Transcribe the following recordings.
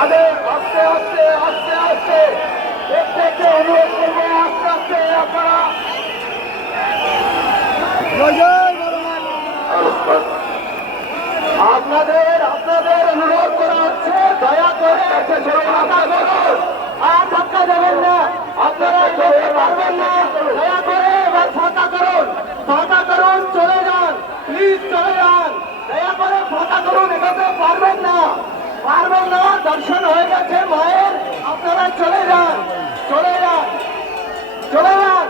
আস্তে দেখতে দেখতে অনুরোধ করব, আস্তে আস্তে, আপনারা। আপনাদের আপনাদের অনুরোধ করা হচ্ছে, দয়া করে ধাক্কা করুন আর ধাক্কা দেবেন না। আপনারা চলতে পারবেন না। দয়া করে এবার ফাঁকা করুন। ফাঁকা করুন, চলে যান। প্লিজ চলে যান। দয়া করে ফাঁকা করুন, এটাতে পারবেন না পারবেন না দর্শন হয়ে গেছে মায়ের। আপনারা চলে যান চলে যান চলে যান।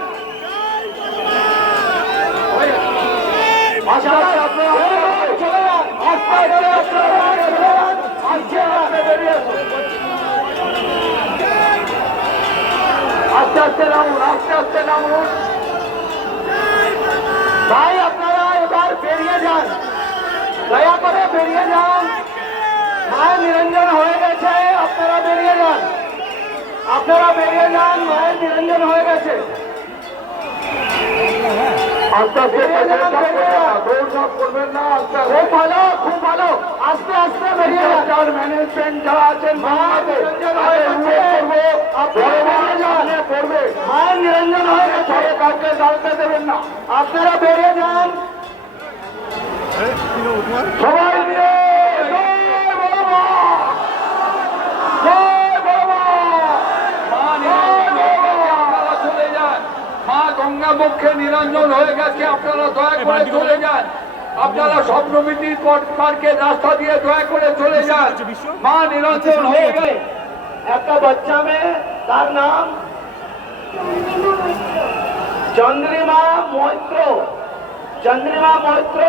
আস্তে আস্তে নামুন আস্তে আস্তে নামুন ভাই আপনারা এবার বেরিয়ে যান দয়া করে বেরিয়ে যান মায়ের নিরঞ্জন হয়ে গেছে আপনারা বেরিয়ে যান। আপনারা বেরিয়ে যান মায়ের নিরঞ্জন হয়ে গেছে। খুব ভালো খুব ভালো। আস্তে আস্তে বেরিয়ে যান। ম্যানেজমেন্ট যারা আছেন মায়ের নিরঞ্জন হয়ে কাউকে দাঁড়াতে দেবেন না। আপনারা বেরিয়ে যান। সবাই মিলে জয় বড় মা! জয় বড় মা! মা নিরঞ্জন হয়ে গেছে, আপনারা চলে যান মা পক্ষে নিরঞ্জন হয়ে গেছে। আপনারা দয়া করে চলে যান। আপনারা স্বপ্নমিতির পার্কের রাস্তা দিয়ে দয়া করে চলে যান। মা নিরঞ্জন হয়ে গেছে একটা বাচ্চা মেয়ে তার নাম চন্দ্রিমা মৈত্র। চন্দ্রিমা মৈত্র।